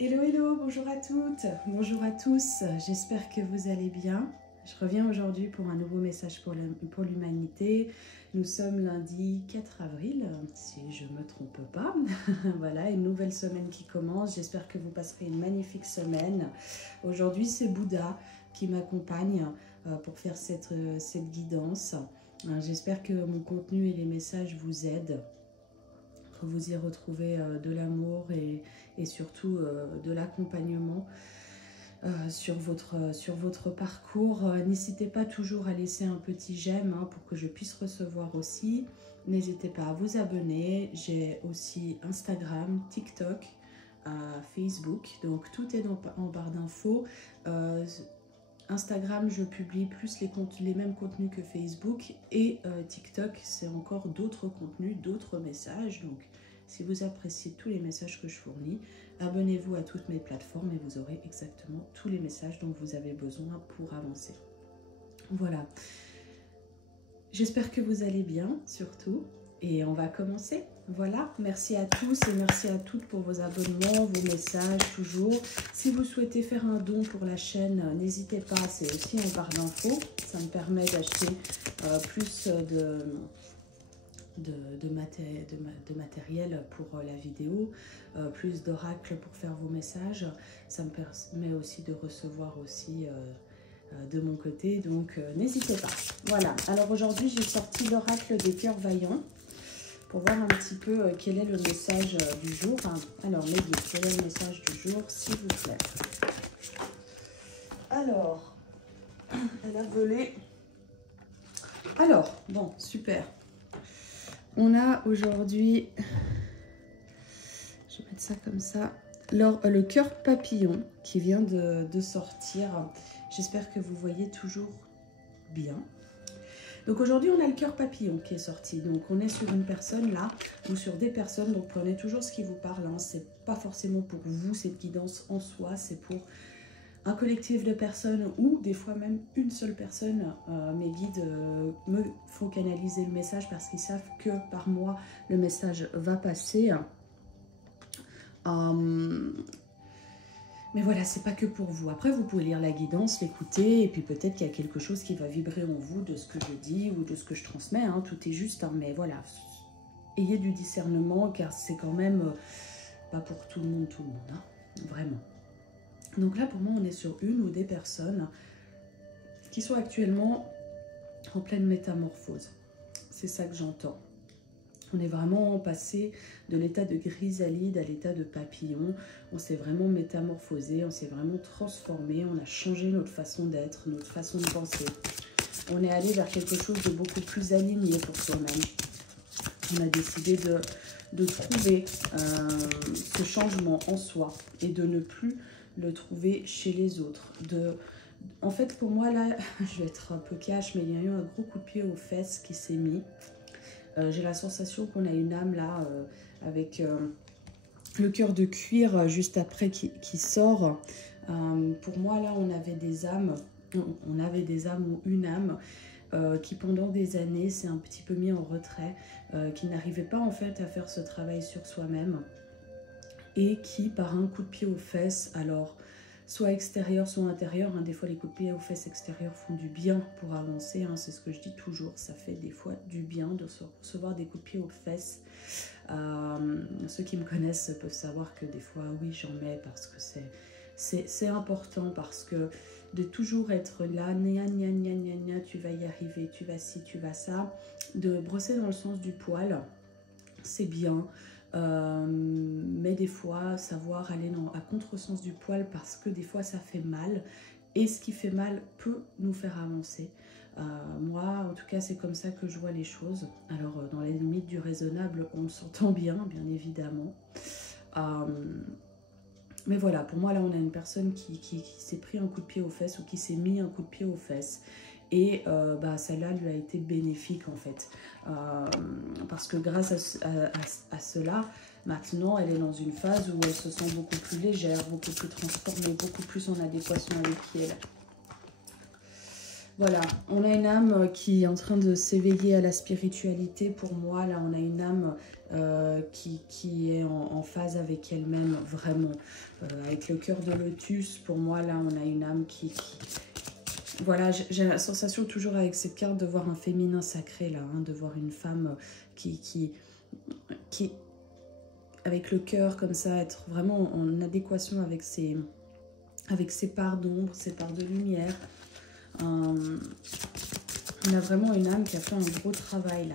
Hello, hello, bonjour à toutes, bonjour à tous, j'espère que vous allez bien. Je reviens aujourd'hui pour un nouveau message pour l'humanité. Nous sommes lundi 4 avril, si je ne me trompe pas. Voilà, une nouvelle semaine qui commence. J'espère que vous passerez une magnifique semaine. Aujourd'hui, c'est Bouddha qui m'accompagne pour faire cette guidance. J'espère que mon contenu et les messages vous aident. Que vous y retrouvez de l'amour et surtout de l'accompagnement sur votre parcours. N'hésitez pas toujours à laisser un petit j'aime pour que je puisse recevoir aussi. N'hésitez pas à vous abonner. J'ai aussi Instagram, TikTok, Facebook. Donc tout est en barre d'infos. Instagram, je publie plus les mêmes contenus que Facebook et TikTok, c'est encore d'autres contenus, d'autres messages. Donc, si vous appréciez tous les messages que je fournis, abonnez-vous à toutes mes plateformes et vous aurez exactement tous les messages dont vous avez besoin pour avancer. Voilà. J'espère que vous allez bien, surtout. Et on va commencer. Voilà, merci à tous et merci à toutes pour vos abonnements, vos messages, toujours. Si vous souhaitez faire un don pour la chaîne, n'hésitez pas, c'est aussi en barre d'infos. Ça me permet d'acheter plus de matériel pour la vidéo, plus d'oracles pour faire vos messages. Ça me permet aussi de recevoir aussi de mon côté, donc n'hésitez pas. Voilà, alors aujourd'hui j'ai sorti l'oracle des cœurs vaillants pour voir un petit peu quel est le message du jour. Alors, mes guides, quel est le message du jour, s'il vous plaît? Alors, elle a volé. Alors, bon, super. On a aujourd'hui, je vais mettre ça comme ça, le cœur papillon qui vient de sortir. J'espère que vous voyez toujours bien. Donc aujourd'hui, on a le cœur papillon qui est sorti. Donc on est sur une personne là, ou sur des personnes. Donc prenez toujours ce qui vous parle. C'est pas forcément pour vous, cette guidance en soi. C'est pour un collectif de personnes ou des fois même une seule personne. Mes guides me font canaliser le message parce qu'ils savent que par moi, le message va passer. Mais voilà, c'est pas que pour vous. Après, vous pouvez lire la guidance, l'écouter, et puis peut-être qu'il y a quelque chose qui va vibrer en vous de ce que je dis ou de ce que je transmets. Tout est juste, mais voilà. Ayez du discernement, car c'est quand même pas pour tout le monde, vraiment. Donc là, pour moi, on est sur une ou des personnes qui sont actuellement en pleine métamorphose. C'est ça que j'entends. On est vraiment passé de l'état de chrysalide à l'état de papillon. On s'est vraiment métamorphosé, on s'est vraiment transformé, on a changé notre façon d'être, notre façon de penser. On est allé vers quelque chose de beaucoup plus aligné pour soi-même. On a décidé de trouver ce changement en soi et de ne plus le trouver chez les autres. En fait, pour moi, là, je vais être un peu cash, mais il y a eu un gros coup de pied aux fesses qui s'est mis. J'ai la sensation qu'on a une âme là avec le cœur de cuir juste après qui sort. Pour moi là on avait des âmes ou une âme qui pendant des années s'est un petit peu mis en retrait, qui n'arrivait pas en fait à faire ce travail sur soi-même et qui par un coup de pied aux fesses, alors soit extérieur, soit intérieur. Des fois, les coups de pied aux fesses extérieurs font du bien pour avancer. C'est ce que je dis toujours. Ça fait des fois du bien de recevoir des coups de pied aux fesses. Ceux qui me connaissent peuvent savoir que des fois, oui, j'en mets parce que c'est important. Parce que de toujours être là, gna, gna, gna, gna, gna, tu vas y arriver, tu vas ci, tu vas ça. De brosser dans le sens du poil, c'est bien. Mais des fois savoir aller à contresens du poil parce que des fois ça fait mal et ce qui fait mal peut nous faire avancer. Moi en tout cas c'est comme ça que je vois les choses. Alors dans les limites du raisonnable on s'entend bien évidemment, mais voilà, pour moi là on a une personne qui s'est pris un coup de pied aux fesses ou qui s'est mis un coup de pied aux fesses. Et celle-là lui a été bénéfique en fait. Parce que grâce à cela, maintenant elle est dans une phase où elle se sent beaucoup plus légère, beaucoup plus transformée, beaucoup plus en adéquation avec qui elle est. Voilà, on a une âme qui est en train de s'éveiller à la spiritualité. Pour moi, là, on a une âme qui est en phase avec elle-même, vraiment. Avec le cœur de lotus, pour moi, là, on a une âme voilà, j'ai la sensation toujours avec cette carte de voir un féminin sacré, là, hein, de voir une femme qui avec le cœur comme ça, être vraiment en adéquation avec ses parts d'ombre, ses parts de lumière. On a vraiment une âme qui a fait un gros travail là.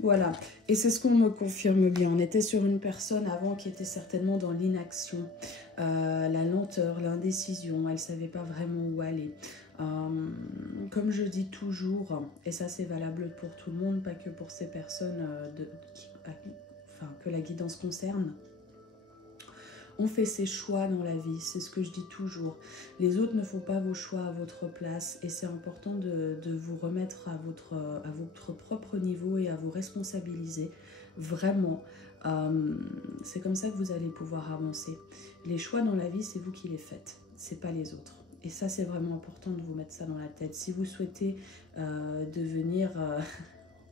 Voilà, et c'est ce qu'on me confirme bien. On était sur une personne avant qui était certainement dans l'inaction, la lenteur, l'indécision, elle ne savait pas vraiment où aller. Comme je dis toujours, et ça c'est valable pour tout le monde, pas que pour ces personnes que la guidance concerne, on fait ses choix dans la vie, c'est ce que je dis toujours. Les autres ne font pas vos choix à votre place et c'est important de vous remettre à votre propre niveau et à vous responsabiliser. Vraiment, c'est comme ça que vous allez pouvoir avancer. Les choix dans la vie, c'est vous qui les faites, c'est pas les autres. Et ça, c'est vraiment important de vous mettre ça dans la tête. Si vous souhaitez devenir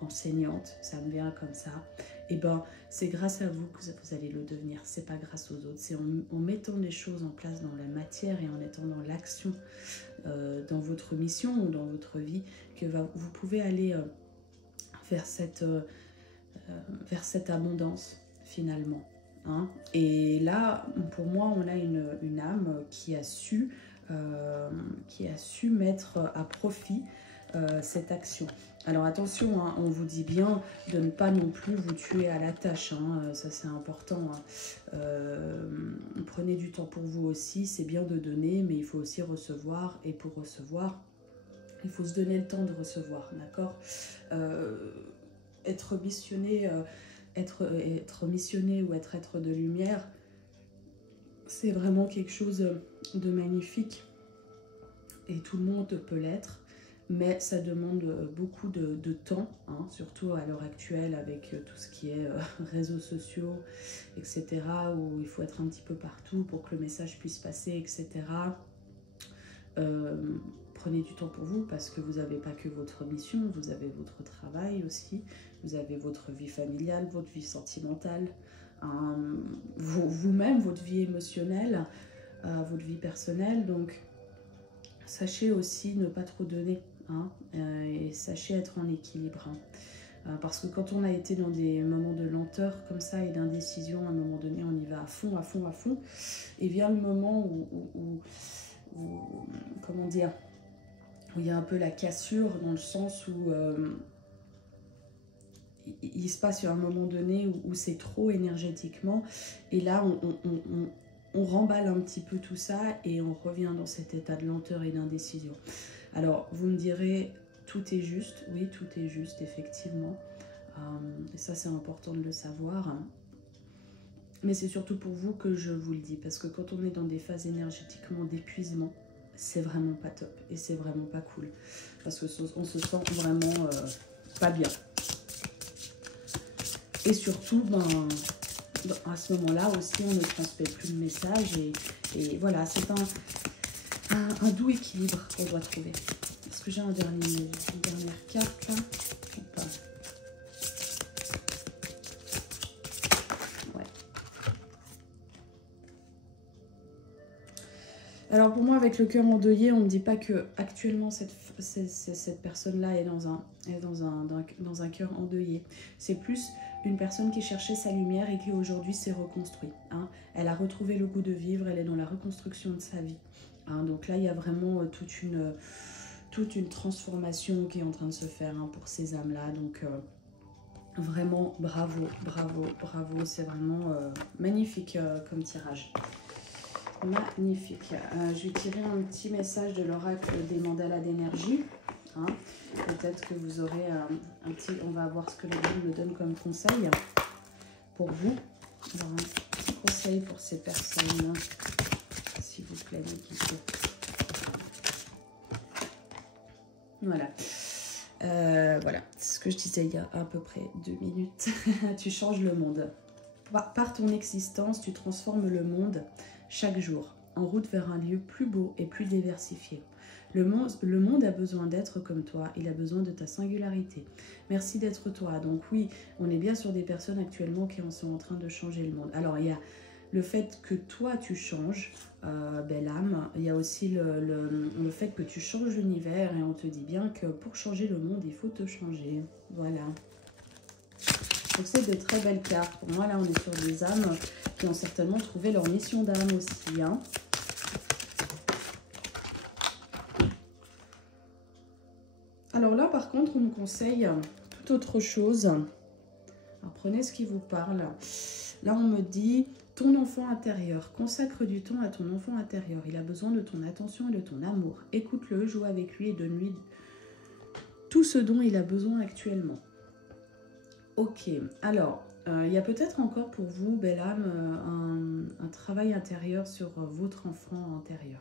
enseignante, ça me vient comme ça, et ben c'est grâce à vous que vous allez le devenir, c'est pas grâce aux autres, c'est en mettant les choses en place dans la matière et en étant dans l'action dans votre mission ou dans votre vie que vous pouvez aller vers cette abondance finalement. Hein. Et là, pour moi, on a une âme qui a su mettre à profit cette action. Alors attention, hein, on vous dit bien de ne pas non plus vous tuer à la tâche, hein, ça c'est important. Hein. Prenez du temps pour vous aussi, c'est bien de donner, mais il faut aussi recevoir, et pour recevoir, il faut se donner le temps de recevoir, d'accord. Être missionné, être missionné ou être de lumière, c'est vraiment quelque chose de magnifique, et tout le monde peut l'être. Mais ça demande beaucoup de temps, hein, surtout à l'heure actuelle avec tout ce qui est réseaux sociaux, etc., où il faut être un petit peu partout pour que le message puisse passer, etc. Prenez du temps pour vous parce que vous n'avez pas que votre mission, vous avez votre travail aussi, vous avez votre vie familiale, votre vie sentimentale, vous-même, votre vie émotionnelle, votre vie personnelle, donc sachez aussi ne pas trop donner. Hein, et sachez être en équilibre. Hein. Parce que quand on a été dans des moments de lenteur comme ça et d'indécision, à un moment donné, on y va à fond, à fond, à fond. Et vient le moment où comment dire, où il y a un peu la cassure dans le sens où il se passe un moment donné où c'est trop énergétiquement. Et là, on remballe un petit peu tout ça et on revient dans cet état de lenteur et d'indécision. Alors, vous me direz, tout est juste. Oui, tout est juste, effectivement. Et ça, c'est important de le savoir. Mais c'est surtout pour vous que je vous le dis. Parce que quand on est dans des phases énergétiquement d'épuisement, c'est vraiment pas top. Et c'est vraiment pas cool. Parce qu'on se sent vraiment pas bien. Et surtout, à ce moment-là aussi, on ne transmet plus le message. Et voilà, c'est un doux équilibre qu'on doit trouver. Est-ce que j'ai une dernière carte là ou pas? Ouais. Alors pour moi, avec le cœur endeuillé, on ne me dit pas que actuellement cette personne-là est dans un cœur endeuillé. C'est plus une personne qui cherchait sa lumière et qui aujourd'hui s'est reconstruite. Hein. Elle a retrouvé le goût de vivre, elle est dans la reconstruction de sa vie. Hein. Donc là, il y a vraiment toute une transformation qui est en train de se faire, hein, pour ces âmes-là. Donc vraiment, bravo, bravo, bravo. C'est vraiment magnifique comme tirage. Magnifique. Je vais tirer un petit message de l'oracle des mandalas d'énergie. Hein. Peut-être que vous aurez un petit... On va voir ce que les guides me donnent comme conseil pour vous. Alors, un petit conseil pour ces personnes. S'il vous plaît, mes guides. Voilà. Voilà, c'est ce que je disais il y a à peu près 2 minutes. Tu changes le monde. Par ton existence, tu transformes le monde chaque jour, en route vers un lieu plus beau et plus diversifié. Le monde a besoin d'être comme toi, il a besoin de ta singularité. Merci d'être toi. Donc oui, on est bien sur des personnes actuellement qui sont en train de changer le monde. Alors il y a le fait que toi tu changes, belle âme, il y a aussi le fait que tu changes l'univers et on te dit bien que pour changer le monde, il faut te changer. Voilà. Donc c'est de très belles cartes. Pour moi, là, on est sur des âmes qui ont certainement trouvé leur mission d'âme aussi. Hein. Alors là, par contre, on me conseille tout autre chose. Alors, prenez ce qui vous parle. Là, on me dit, ton enfant intérieur, consacre du temps à ton enfant intérieur. Il a besoin de ton attention et de ton amour. Écoute-le, joue avec lui et donne-lui tout ce dont il a besoin actuellement. Ok, alors, il y a peut-être encore pour vous, belle âme, un travail intérieur sur votre enfant intérieur.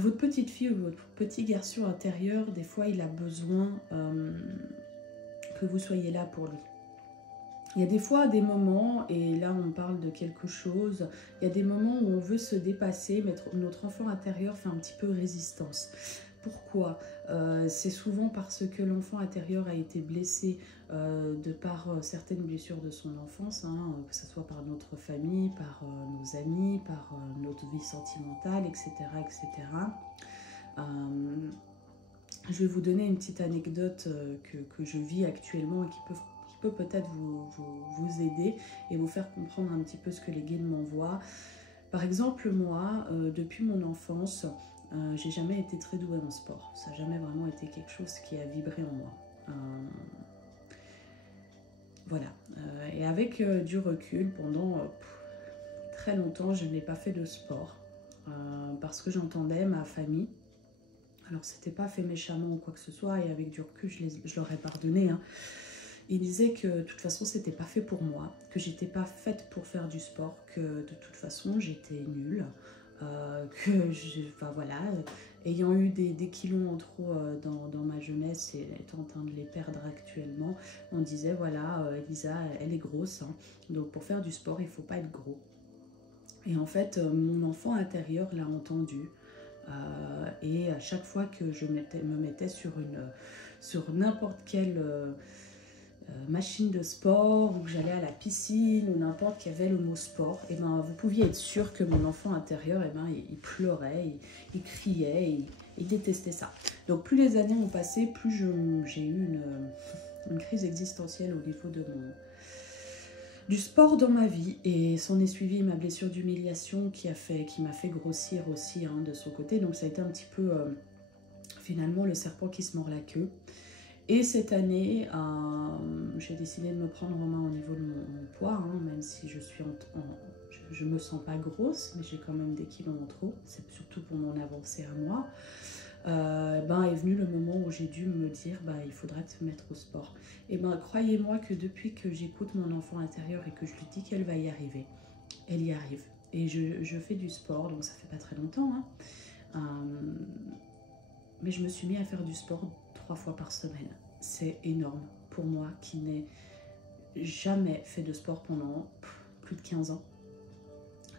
Votre petite fille ou votre petit garçon intérieur, des fois, il a besoin que vous soyez là pour lui. Il y a des fois des moments, et là on parle de quelque chose, il y a des moments où on veut se dépasser, mais notre enfant intérieur fait un petit peu résistance. Pourquoi? C'est souvent parce que l'enfant intérieur a été blessé de par certaines blessures de son enfance, hein, que ce soit par notre famille, par nos amis, par notre vie sentimentale, etc. etc. Je vais vous donner une petite anecdote que je vis actuellement et qui peut peut-être vous aider et vous faire comprendre un petit peu ce que les guides m'envoient. Par exemple, moi, depuis mon enfance, j'ai jamais été très douée en sport. Ça n'a jamais vraiment été quelque chose qui a vibré en moi. Voilà. Et avec du recul, pendant très longtemps, je n'ai pas fait de sport parce que j'entendais ma famille. Alors, c'était pas fait méchamment ou quoi que ce soit, et avec du recul, je leur ai pardonné. Hein. Ils disaient que de toute façon, c'était pas fait pour moi, que j'étais pas faite pour faire du sport, que de toute façon, j'étais nulle. Enfin voilà, ayant eu des kilos en trop dans ma jeunesse et étant en train de les perdre actuellement, on disait voilà, Elisa, elle est grosse, hein, donc pour faire du sport, il faut pas être gros. Et en fait, mon enfant intérieur l'a entendu. Et à chaque fois que je me mettais sur n'importe quelle machine de sport, ou que j'allais à la piscine, ou n'importe qui avait le mot sport, et ben, vous pouviez être sûr que mon enfant intérieur, et ben, il pleurait, il criait, il détestait ça. Donc plus les années ont passé, plus j'ai eu une crise existentielle au niveau du sport dans ma vie, et s'en est suivi ma blessure d'humiliation qui m'a fait grossir aussi hein, de son côté. Donc ça a été un petit peu finalement le serpent qui se mord la queue. Et cette année, j'ai décidé de me prendre en main au niveau de mon poids, hein, même si je me sens pas grosse, mais j'ai quand même des kilos en trop, c'est surtout pour mon avancée à moi. Est venu le moment où j'ai dû me dire il faudra te mettre au sport. Et croyez-moi que depuis que j'écoute mon enfant intérieur et que je lui dis qu'elle va y arriver, elle y arrive. Et je fais du sport, donc ça fait pas très longtemps, hein. Mais je me suis mis à faire du sport 3 fois par semaine. C'est énorme pour moi qui n'ai jamais fait de sport pendant plus de 15 ans.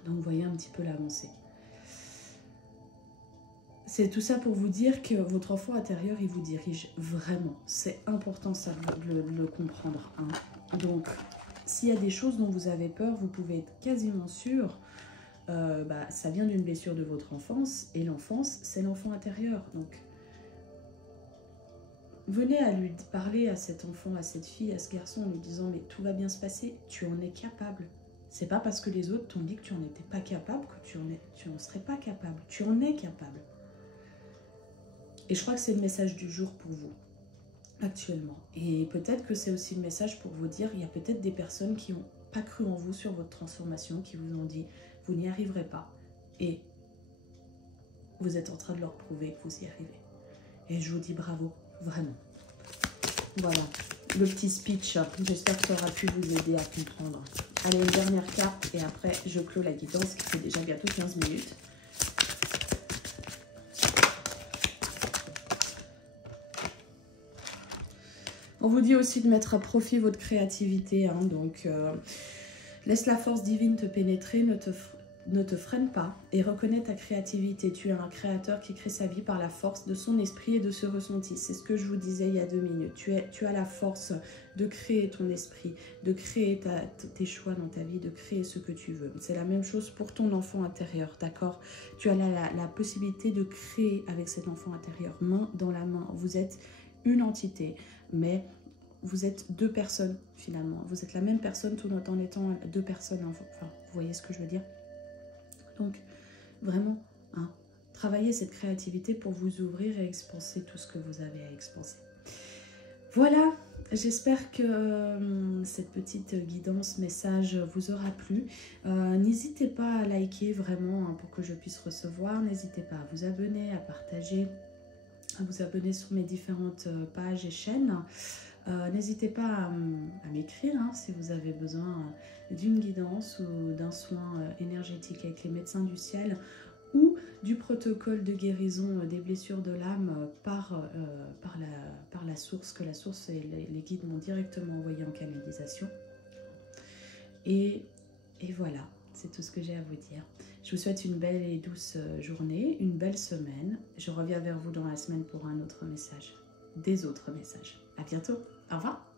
Donc vous voyez un petit peu l'avancée. C'est tout ça pour vous dire que votre enfant intérieur, il vous dirige vraiment. C'est important ça de le comprendre. Hein. Donc, s'il y a des choses dont vous avez peur, vous pouvez être quasiment sûr. Ça vient d'une blessure de votre enfance. Et l'enfance, c'est l'enfant intérieur. Donc, venez à lui parler à cet enfant, à cette fille, à ce garçon en lui disant « Mais tout va bien se passer, tu en es capable. » C'est pas parce que les autres t'ont dit que tu n'en étais pas capable que tu n'en serais pas capable. Tu en es capable. Et je crois que c'est le message du jour pour vous, actuellement. Et peut-être que c'est aussi le message pour vous dire, il y a peut-être des personnes qui n'ont pas cru en vous sur votre transformation, qui vous ont dit, vous n'y arriverez pas. Et vous êtes en train de leur prouver que vous y arrivez. Et je vous dis bravo, vraiment. Voilà, le petit speech. J'espère que ça aura pu vous aider à comprendre. Allez, une dernière carte et après je clôt la guidance qui fait déjà bientôt 15 minutes. On vous dit aussi de mettre à profit votre créativité, hein, donc laisse la force divine te pénétrer, ne te freine pas et reconnais ta créativité. Tu es un créateur qui crée sa vie par la force de son esprit et de ce ressenti. C'est ce que je vous disais il y a 2 minutes. Tu as la force de créer ton esprit, de créer tes choix dans ta vie, de créer ce que tu veux. C'est la même chose pour ton enfant intérieur, d'accord? Tu as la possibilité de créer avec cet enfant intérieur, main dans la main. Vous êtes une entité, mais vous êtes 2 personnes finalement. Vous êtes la même personne tout en étant 2 personnes. Enfin, vous voyez ce que je veux dire? Donc, vraiment, hein, travaillez cette créativité pour vous ouvrir et expanser tout ce que vous avez à expanser. Voilà, j'espère que cette petite guidance, message vous aura plu. N'hésitez pas à liker vraiment, hein, pour que je puisse recevoir. N'hésitez pas à vous abonner, à partager, à vous abonner sur mes différentes pages et chaînes. N'hésitez pas à m'écrire, hein, si vous avez besoin d'une guidance ou d'un soin énergétique avec les médecins du ciel ou du protocole de guérison des blessures de l'âme par la source, que la source et les guides m'ont directement envoyé en canalisation. Et voilà, c'est tout ce que j'ai à vous dire. Je vous souhaite une belle et douce journée, une belle semaine. Je reviens vers vous dans la semaine pour un autre message, des autres messages. À bientôt, au revoir.